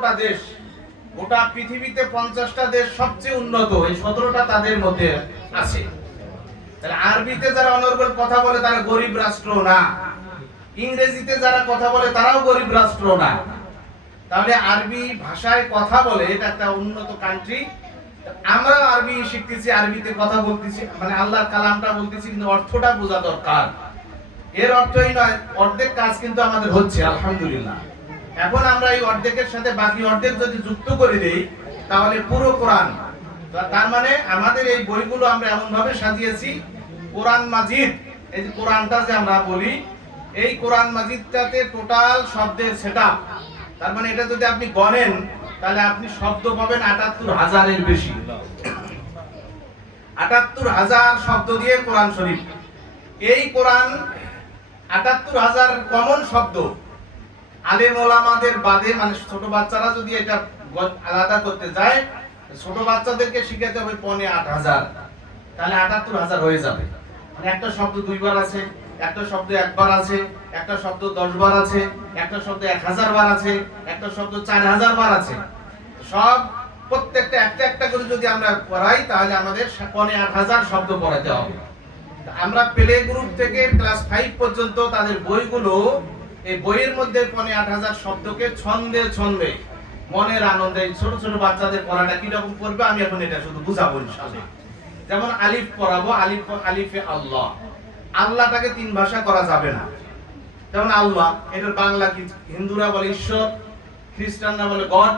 17টা দেশ, গোটা পৃথিবীতে 50টা দেশ সবচেয়ে উন্নত, এই 17টা তাদের মধ্যে আছে। তাহলে আরবিতে যারা অনর্গল কথা বলে তারা গরিব রাষ্ট্র না, ইংরেজিতে যারা কথা বলে তারাও গরিব রাষ্ট্র না। তাহলে আরবি ভাষায় কথা বলে এটা একটা উন্নত কান্ট্রি। আমরা আরবি শিখতেছি, আরবিতে কথা বলতেছি, মানে আল্লাহর কালামটা বলতেছি, কিন্তু অর্থটা বোঝা দরকার। এর অর্থই নয় অর্ধেক কাজ কিন্তু আমাদের হচ্ছে আলহামদুলিল্লাহ। এখন আমরা এই অর্ধেকের সাথে বাকি অর্ধেক যদি যুক্ত করে দেই তাহলে পুরো কোরআন। তার মানে আমাদের এই বইগুলো আমরা এমন ভাবে সাজিয়েছি, কোরআন মাজিদ, এই যে কোরআনটা যে আমরা বলি, এই কোরআন মাজিদটাতে টোটাল শব্দের সেটআপ। তার মানে এটা যদি আপনি গণেন তাহলে আপনি শব্দ পাবেন ৭৮,০০০-এর বেশি। ৭৮,০০০ শব্দ দিয়ে কোরআন শরীফ। এই কোরআন ৭৮,০০০ কমন শব্দ। আলেম ওলামাদের বাদে, মানে ছোট বাচ্চারা যদি এটা আলাদা করতে যায়, ছোট বাচ্চাদেরকে শিখাতে হবে ৮,৫০০, তাহলে ৭৮,০০০ হয়ে যাবে। মানে একটা শব্দ ২ বার আছে, একটা শব্দ ১ বার আছে, একটা শব্দ ১০ বার আছে, একটা শব্দ ১০০০ বার আছে, একটা শব্দ ৪০০০ বার আছে। সব প্রত্যেকটা একটা একটা করে যদি আমরা পড়াই তাহলে আমাদের ৮,৫০০ শব্দ পড়াতে হবে। আমরা প্লে গ্রুপ থেকে ক্লাস 5 পর্যন্ত তাদের বইগুলো, এই বইয়ের মধ্যে ৮,৫০০ শব্দকে ছন্দে ছন্দে মনের আনন্দে ছোট ছোট বাচ্চাদের পড়াটা কিরকম করবে আমি এখন এটা শুধু বুঝাবো ইনশাআল্লাহ। যেমন আলিফ পড়াবো, আলিফে আল্লাহ। আল্লাহটাকে ৩ ভাষা করা যাবে না। যেমন আল্লাহ, এটার বাংলা কি? হিন্দুরা বলে ঈশ্বর, খ্রিস্টানরা বলে গড,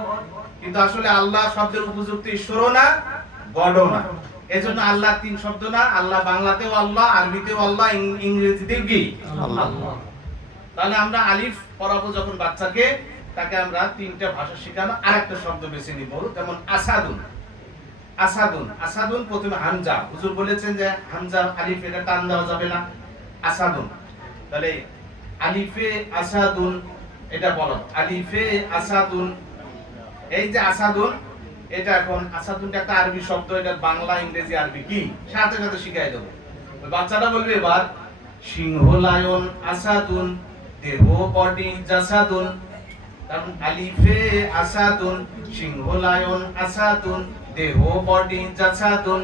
কিন্তু আসলে আল্লাহ শব্দের উপযুক্ত ঈশ্বরও না, গডও না। এজন্য আল্লাহ 3 শব্দ না, আল্লাহ বাংলাতেও আল্লাহ, আরবিতেও আল্লাহ, ইংরেজিতেও কি আল্লাহ। তাহলে আমরা আলিফ পড়াবো যখন বাচ্চাকে, তাকে আমরা 3টা ভাষা শেখানো। আরেকটা শব্দ বেছে নিব, যেমন আসাদুন। আসাদুন, আসাদুন প্রথমে হামজা, হুজুর বলেছেন যে হামজা আলিফ এটা টান দেওয়া যাবে না। আসাদুন, তাহলে আলিফে আসাদুন এটা বলো, আলিফে আসাদুন। এই যে আসাদুন, এটা এখন আসাদুনটা একটা আরবি শব্দ, এটা বাংলা ইংরেজি আরবি কি সাথে সাথে শিখাই দেবো। বাচ্চাটা বলবে এবার সিংহ লায়ন আসাদুন, দেহ বডি জাসাদুন। কারণ আলিফে আসাদুন, সিংহ লায়ন আসাদুন, দেহ বডি জাসাদুন।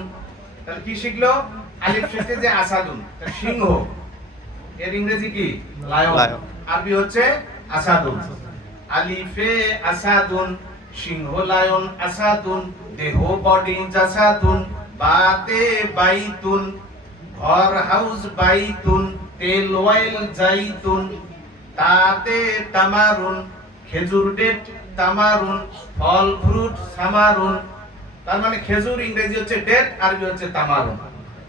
তাহলে কি শিখলো? আলিফ শেষে যে আসাদুন, সিংহ, এর ইংরেজি কি লায়ন, আরবি হচ্ছে আসাদুন। আলিফে আসাদুন, সিংহ লায়ন আসাদুন, দেহ বডি জাসাদুন। বাতে বাইতুন, ঘর হাউস বাইতুন, তেল অয়েল জাইতুন। তাতে তামারুন, খেজুর ডেট তামারুন, ফল ফ্রুট সামারুন। তার মানে খেজুর ইংরেজি হচ্ছে ডেট, আরবি হচ্ছে তামারুন।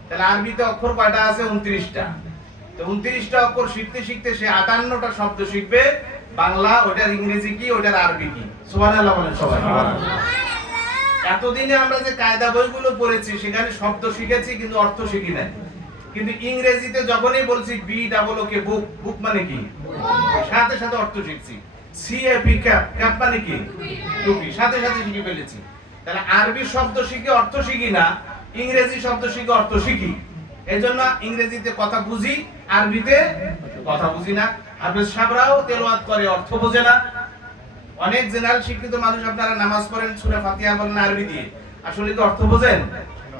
তাহলে আরবিতে অক্ষর কয়টা আছে? 29টা। তো 29টা অক্ষর শিখতে শিখতে সে 58টা শব্দ শিখবে। বাংলা, ওটার ইংরেজি কি, ওটার আরবি কি। সুবহানাল্লাহ বলেন সবাই। এতদিনে আমরা যে কায়দা বইগুলো পড়েছি সেখানে শব্দ শিখেছি কিন্তু অর্থ শিখি নাই। কিন্তু ইংরেজিতে যখনই বলছি বি ডাবল ও কে, বুক, বুক মানে কি, সাথে সাথে অর্থ শিখছি। C A P, cap, cap মানে কি, টুপি, সাথে সাথে শিখে ফেলেছি। তাহলে আরবি শব্দ শিখে অর্থ শিখি না, ইংরেজি শব্দ শিখে অর্থ শিখি। এজন্য ইংরেজিতে কথা বুঝি, আরবিতে কথা বুঝি না। হাফেজ সাহেবরাও তেলাওয়াত করে, অর্থ বোঝে না। অনেক জেনারেল শিক্ষিত মানুষ আপনারা নামাজ পড়েন, সূরা ফাতিহা বলেন আরবি দিয়ে, আসলে কি অর্থ বোঝেন?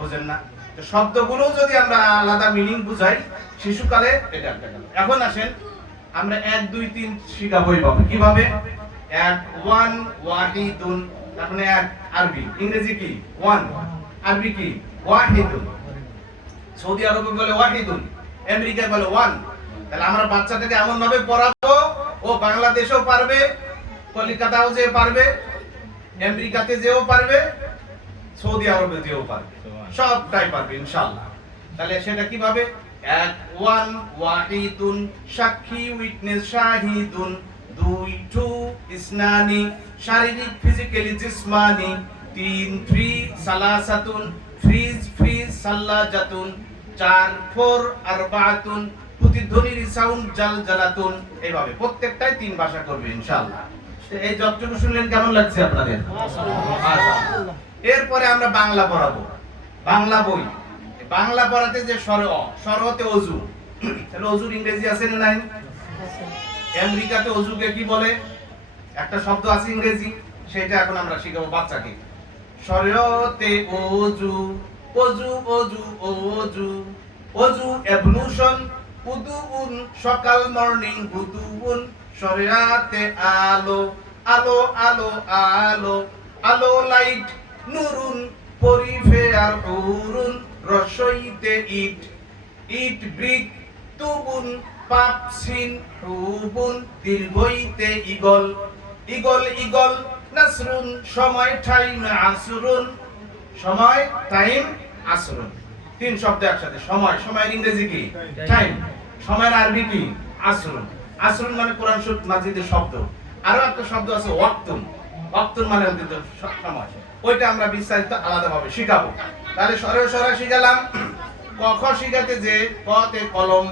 বোঝেন না। তো শব্দগুলো যদি আমরা আলাদা মিনিং বুঝাই শিশুকালে, এটা একটা গেল। এখন আসেন আমরা 1 2 3 শিখাবো এইভাবে। কিভাবে? 1 1 ওয়াহিদুন, তার মানে 1 আরবি, ইংরেজি কি 1, আরবি কি ওয়াহিদুন। সৌদি আরবে বলে ওয়াহিদুন, আমেরিকায় বলে 1। তাহলে আমরা বাচ্চাটাকে এমন ভাবে পড়াবো ও বাংলাদেশেও পারবে, কলকাতাও যে পারবে, আমেরিকাতে যেও পারবে, সৌদি আরবে যেও পারবে, সবটাই পারবে ইনশাআল্লাহ। তাহলে সেটা কিভাবে? 1 1 ওয়াহিদুন, সাক্ষী উইটনেস শাহিদুন। 2 2 ইসনানি, শারীরিক ফিজিক্যালি জিসমানি। 3 3 সালাসাতুন, ফ্রিজ ফ্রিজ সাল্লাজাতুন। 4 4 আরবাতুন, প্রতিধ্বনির সাউন্ড জালজালাতুন। এইভাবে প্রত্যেকটাই 3 ভাষা করবে ইনশাআল্লাহ। এই যতটুকু শুনলেন কেমন লাগছে আপনাদের? মাশাআল্লাহ। এরপরে আমরা বাংলা পড়াবো, বাংলা বই। বাংলা পড়াতে যে সরতে অজু, তাহলে অজুর ইংরেজি আছে না নাই? আমেরিকাতে অজুকে কি বলে? একটা শব্দ আছে ইংরেজি, সেটা এখন আমরা শিখাবো বাচ্চাকে। শরীয়তে ওযু, ওযু ওযু ওযু, ওযু এভলিউশন, উদুউন সকাল মর্নিং উদুউন। শরীয়তে আলো, আলো আলো আলো, আলো লাইট, নুরুন পরিফেয়ার উরুন। রসইতে ইট, ইট ব্রিক, তুবুন পাপ সিন হুবুন। দীর্ঘইতে ইগল, ইগল ইগল, নাসরুন সময় টাইম আসরুন, সময় টাইম আসরুন। তিন শব্দ একসাথে। সময়, সময়ের ইংরেজি কি? টাইম। সময়ের আরবি কি? আসরুন। আসরুন মানে কোরআন শরীফ মাজিদের শব্দ। আরো একটা শব্দ আছে ওয়াক্তুন, ওয়াক্তুন মানে কিন্তু সময়। ওইটা আমরা বিস্তারিত আলাদাভাবে শিখাবো। তাহলে সরে সরে শিখালাম। ক খ শিখাতে যে কতে কলম,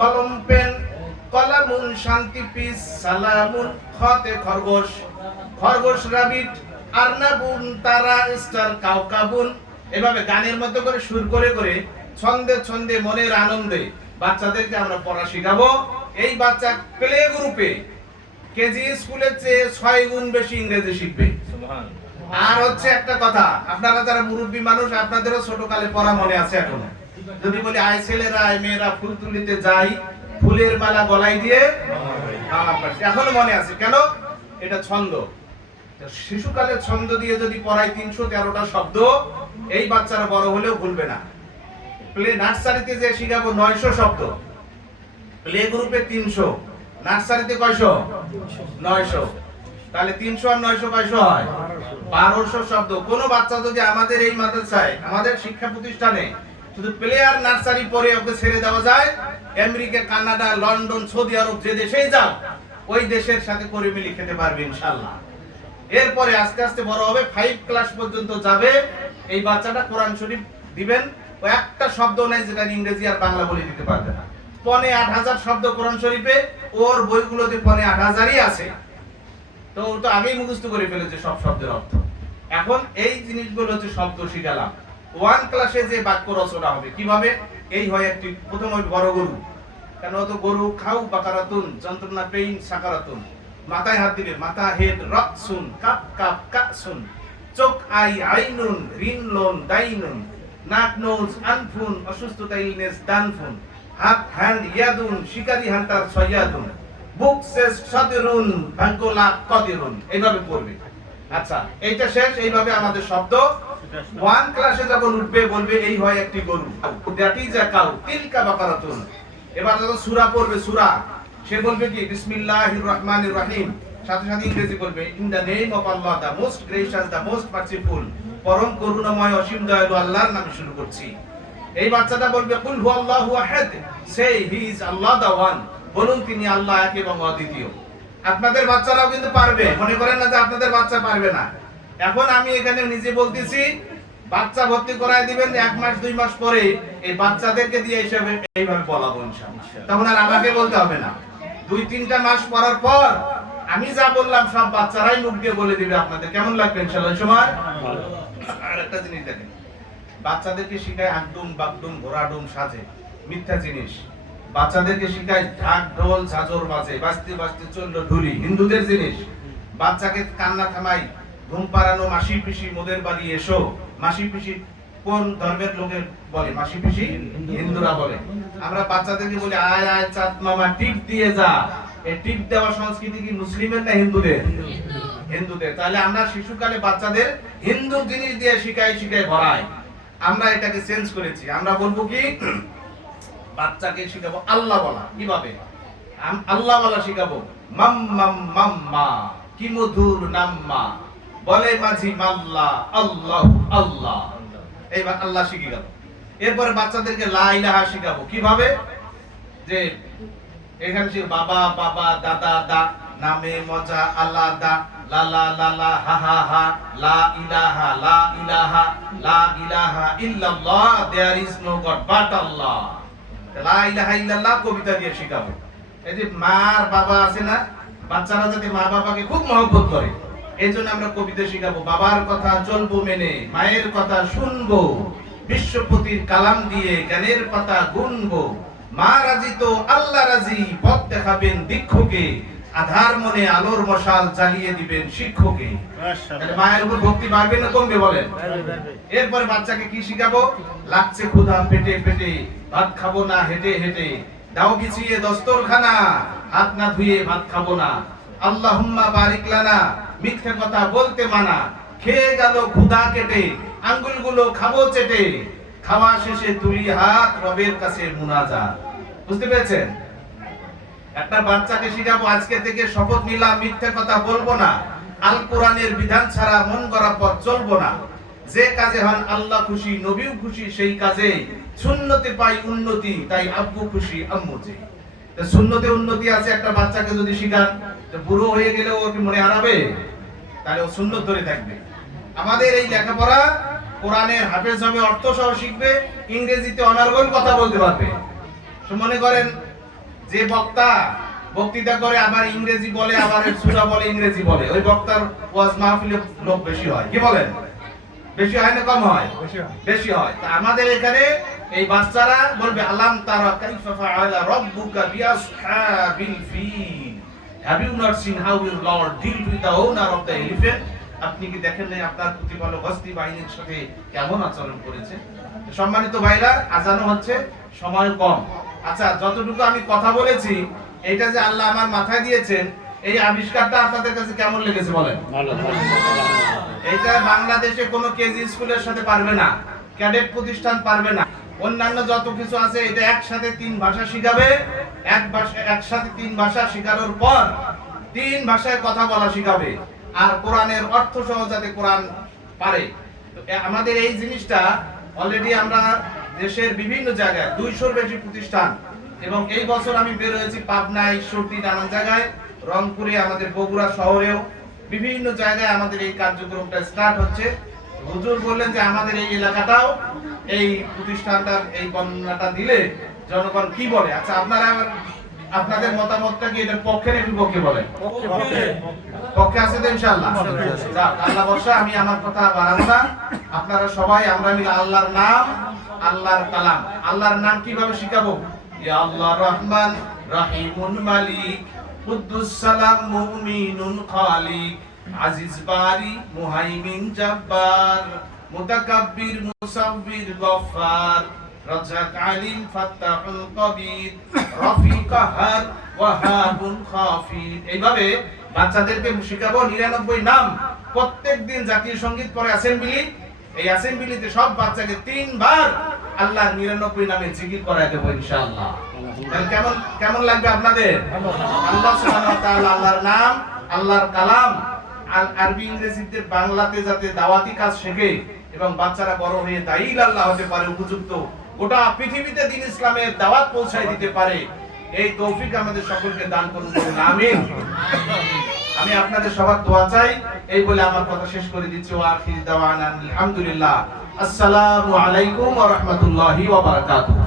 কলম পেন, কলামুন শান্তি পিস, সালামুন খতে খরগোশ, খরগোশ রাবিট, আরনাবুন তারা স্টার কাউকাবুন। এভাবে গানের মতো করে সুর করে করে ছন্দে ছন্দে মনের আনন্দে বাচ্চাদেরকে আমরা পড়া শিখাবো। এই বাচ্চা প্লে গ্রুপে কেজি স্কুলের চেয়ে 6 গুণ বেশি ইংরেজি শিখবে। আর হচ্ছে একটা কথা, আপনারা যারা মুরব্বী মানুষ, আপনাদেরও ছোটকালে পড়া মনে আছে এখনো। যদি বলি আয় ছেলেরা আয় মেয়েরা ফুল তুলিতে যাই, ফুলের মালা গলায় দিয়ে এখনো মনে আছে। কেন? এটা ছন্দ। শিশুকালে ছন্দ দিয়ে যদি পড়াই 313টা শব্দ, এই বাচ্চারা বড় হলেও ভুলবে না। প্লে নার্সারিতে যে শিখাবো 900 শব্দ, প্লে গ্রুপে 300, নার্সারিতে কয়শো? 900। তাহলে 300 আর 900 কয়শো হয়? 1200 শব্দ। কোন বাচ্চা যদি আমাদের এই মাদ্রাসায়, আমাদের শিক্ষা প্রতিষ্ঠানে শুধু প্লে আর নার্সারি পড়ে ওকে ছেড়ে দেওয়া যায়, আমেরিকা, কানাডা, লন্ডন, সৌদি আরব যে দেশেই যাও, ওই দেশের সাথে করে মিলে খেতে পারবে ইনশাআল্লাহ। এরপরে আস্তে আস্তে বড় হবে, 5 ক্লাস পর্যন্ত যাবে। এই বাচ্চাটা কোরআন শরীফ দিবেন, ও একটা শব্দ নাই যেটা ইংরেজি আর বাংলা বলে দিতে পারবে না। 8,500 শব্দ কোরআন শরীফে, ওর বইগুলোতে 8,500ই আছে। তো ও তো আগেই মুখস্থ করে ফেলেছে সব শব্দের অর্থ। এখন এই জিনিসগুলো হচ্ছে শব্দ শিখালাম। 1 ক্লাসে যে বাক্য রচনা হবে কিভাবে, এই হয় একটি প্রথম হয় বড় গরু। কেন? তো গরু খাও বাকারাতুন, যন্ত্রণা পেইন সাকারাতুন। মাথায় হাত দিবে, মাথা হেড রকসুন, কাপ কাপ কাসুন। চোখ আই আইনুন, ঋণ লোন দাইনুন। নাক নোজ আনফুন, অসুস্থতা ইলনেস দানফুন। হাত হ্যান্ড ইয়াদুন, শিকারি হান্টার সয়াদুন। বুক সেস সদিরুন, ভাগ্য লাভ কদিরুন। এইভাবে পড়বে। আচ্ছা, এইটা শেষ। এইভাবে আমাদের শব্দ 1 ক্লাসে যখন উঠবে বলবে এই হয় একটি গরু, দ্যাট ইজ আ কাউ, তিলকা বাকারাতুন। এবার যখন সূরা পড়বে, সূরা, সে বলবে কি বিসমিল্লাহির রহমানির রহিম, সাথে সাথে ইংরেজি বলবে in the name of Allah, the most gracious, the most merciful, পরম করুণাময় অসীম দয়ালু আল্লাহর নামে শুরু করছি। এই বাচ্চাটা বলবে কুল হুয়াল্লাহু আহাদ, say he is Allah the one, বলুন তিনি আল্লাহ এক এবং অদ্বিতীয়। আপনাদের বাচ্চারাও কিন্তু পারবে, মনে করেন না যে আপনাদের বাচ্চা পারবে না। এখন আমি এখানে নিজে বলতেছি, বাচ্চা ভর্তি করায় দিবেন 1 মাস 2 মাস পরে এই বাচ্চাদেরকে দিয়ে হিসাবে এইভাবে বলাবো ইনশাআল্লাহ। তখন আর আমাকে বলতে হবে না। 2-3টা মাস পড়ার পর আমি যা বললাম সব বাচ্চারাই মুখ দিয়ে বলে দিবে আপনাদের। কেমন লাগবে ইনশাআল্লাহ সময়? আর একটা জিনিস দেখেন, বাচ্চাদেরকে শিখায় আকডুম বাকডুম ঘোড়াডুম সাজে, মিথ্যা জিনিস। বাচ্চাদেরকে শিখায় ঢাক ঢোল ঝাঁঝর বাজে, বাজতে বাজতে চললো ঢুলি, হিন্দুদের জিনিস। বাচ্চাকে কান্না থামাই, ঘুম পাড়ানো, মাসি পিসি মোদের বাড়ি এসো। মাসি পিসি কোন ধর্মের লোকের বলে? মাসি পিসি হিন্দুরা বলে। আমরা বাচ্চাদেরকে বলি আয় আয় চাঁদ মামা টিপ দিয়ে যা। এই টিপ দেওয়া সংস্কৃতি কি মুসলিমের না হিন্দুদের? হিন্দুদের। তাহলে আমরা শিশুকালে বাচ্চাদের হিন্দু জিনিস দিয়ে শিখাই শিখাই ভরাই। আমরা এটাকে চেঞ্জ করেছি। আমরা বলবো কি, বাচ্চাকে শিখাবো আল্লাহ বলা। কিভাবে? আল্লাহ বলা শিখাবো। মাম মাম মাম্মা, কি মধুর নাম্মা, বলে মাঝি মাল্লা, আল্লাহ আল্লাহ। এইবার আল্লাহ শিখে গেল। এরপরে বাচ্চাদেরকে লা ইলাহা শিখাবো। কিভাবে? যে এখানে সে বাবা বাবা, দাদা দা, নামে মজা আলাদা, লালা লালা হা হা হা, লা ইলাহা লা ইলাহা লা ইলাহা ইল্লাল্লাহ, there is no God but Allah. লা ইলাহা ইল্লাল্লাহ কবিতা দিয়ে শিখাবো। এই যে মার বাবা আছে না, বাচ্চারা যাতে মা বাবাকে খুব মহব্বত করে, এই জন্য আমরা কবিতা শিখাবো। বাবার কথা চলবো মেনে, মায়ের কথা শুনবো, বিশ্বপতির কালাম দিয়ে জ্ঞানের পাতা গুনবো। মা রাজি তো আল্লাহ রাজি, পথ দেখাবেন ভিক্ষুকে, আধার মনে আলোর মশাল জ্বালিয়ে দিবেন শিক্ষকে। তাহলে মায়ের উপর ভক্তি বাড়বে না কমবে বলেন? এরপরে বাচ্চাকে কি শিখাবো? লাগছে ক্ষুধা পেটে পেটে, ভাত খাবো না হেঁটে হেঁটে, দাও বিছিয়ে দস্তরখানা, হাত না ধুয়ে ভাত খাবো না, আল্লাহুম্মা বারিক লানা, মিথ্যে কথা বলতে মানা, খেয়ে গেল ক্ষুধা কেটে, আঙ্গুলগুলো খাবো চেটে, খাওয়া শেষে তুলি হাত, রবের কাছে মুনাজাত। বুঝতে পেরেছেন? একটা বাচ্চাকে শিখাবো আজকে থেকে শপথ নিলাম মিথ্যে কথা বলবো না, আল কোরআনের বিধান ছাড়া মন গড়া পথ চলবো না, যে কাজে হন আল্লাহ খুশি নবীও খুশি সেই কাজে, সুন্নতে পাই উন্নতি তাই আব্বু খুশি আম্মু যে। তো সুন্নতে উন্নতি আছে একটা বাচ্চাকে যদি শিখান, তো বুড়ো হয়ে গেলেও ওর কি মনে হারাবে? তাহলে ও সুন্নত ধরে থাকবে। আমাদের এই লেখাপড়া কোরআনের হাফেজ হবে, অর্থ সহ শিখবে, ইংরেজিতে অনর্গল কথা বলতে পারবে। তো মনে করেন যে বক্তা বক্তৃতা করে আবার ইংরেজি বলে, আবার সূরা বলে ইংরেজি বলে, ওই বক্তার ওয়াজ মাহফিলে লোক বেশি হয়। কি বলেন? বেশি হয় না কম হয়? বেশি হয়। তা আমাদের এখানে এই বাচ্চারা বলবে আলাম তারা কাইফা ফাআলা রাব্বুকা বিআসহাবিল ফিল, have you not seen how your lord deal with the owner of the elephant? আপনি কি দেখেন নাই আপনার প্রতিপালক হস্তি বাহিনীর সাথে কেমন আচরণ করেছে? সম্মানিত ভাইরা, আজানো হচ্ছে, সময় কম। আচ্ছা, যতটুকু আমি কথা বলেছি, এটা যে আল্লাহ আমার মাথায় দিয়েছেন, এই আবিষ্কারটা আপনাদের কাছে কেমন লেগেছে বলেন? এটা বাংলাদেশে কোনো কেজি স্কুলের সাথে পারবে না, ক্যাডেট প্রতিষ্ঠান পারবে না, অন্যান্য যত কিছু আছে এটা একসাথে 3 ভাষা শিখাবে। একসাথে 3 ভাষা শেখানোর পর 3 ভাষায় কথা বলা শিখাবে, আর কোরআনের অর্থ সহ যাতে কোরআন পারে। তো আমাদের এই জিনিসটা অলরেডি আমরা দেশের বিভিন্ন জায়গায় 200-র বেশি প্রতিষ্ঠান, এবং এই বছর আমি বের হয়েছি পাবনা, ঈশ্বরদী, নানান জায়গায়, রংপুরে, আমাদের বগুড়া শহরেও বিভিন্ন জায়গায় আমাদের এই কার্যক্রমটা স্টার্ট হচ্ছে। হুজুর বললেন যে আমাদের এই এলাকাটাও এই প্রতিষ্ঠানটার এই বর্ণনাটা দিলে জনগণ কি বলে। আচ্ছা, আপনারা আপনাদের মতামতটা কি এটার পক্ষে নাকি বিপক্ষে বলেন? পক্ষে আছে তো ইনশাআল্লাহ। যাক, আল্লাহ বর্ষা, আমি আমার কথা বাড়াবো না। আপনারা সবাই আমরা মিলে আল্লাহর নাম, আল্লাহর কালাম, আল্লাহর নাম কিভাবে শিখাবো? ইয়া আল্লাহ রহমান রহিমুন মালিক কুদ্দুস সালাম মুমিনুন খালিক আজিজ বারি মুহাইমিন জব্বার মুতাকাব্বির মুসাব্বির গফফার রাজ্জাক আলিম ফাত্তাহুল কবির রফিক কাহার ওয়াহাবুন খাফির। এইভাবে বাচ্চাদেরকে শিখাবো 99 নাম। প্রত্যেকদিন জাতীয় সঙ্গীত পড়ে অ্যাসেম্বলি, এই অ্যাসেম্বলিতে সব বাচ্চাকে 3 বার আল্লাহর 99 নামে জিকির করায় দেব ইনশাআল্লাহ। তাহলে কেমন লাগবে আপনাদের? আল্লাহ সুবহানাহু ওয়া তাআলা আল্লাহর নাম, আল্লাহর কালাম, আরবি ইংরেজিতে বাংলাতে যাতে দাওয়াতি কাজ শেখে এবং বাচ্চারা বড় হয়ে দায়ী আল্লাহ হতে পারে, উপযুক্ত গোটা পৃথিবীতে দ্বীন ইসলামের দাওয়াত পৌঁছায় দিতে পারে, এই তৌফিক আমাদের সকলকে দান করুন, আমিন। আমি আপনাদের সবার দোয়া চাই। এই বলে আমার কথা শেষ করে দিচ্ছি। ওয়া আখির দাওয়ানা আলহামদুলিল্লাহ। আসসালামু আলাইকুম ওয়া রাহমাতুল্লাহি ওয়া বারাকাতুহু।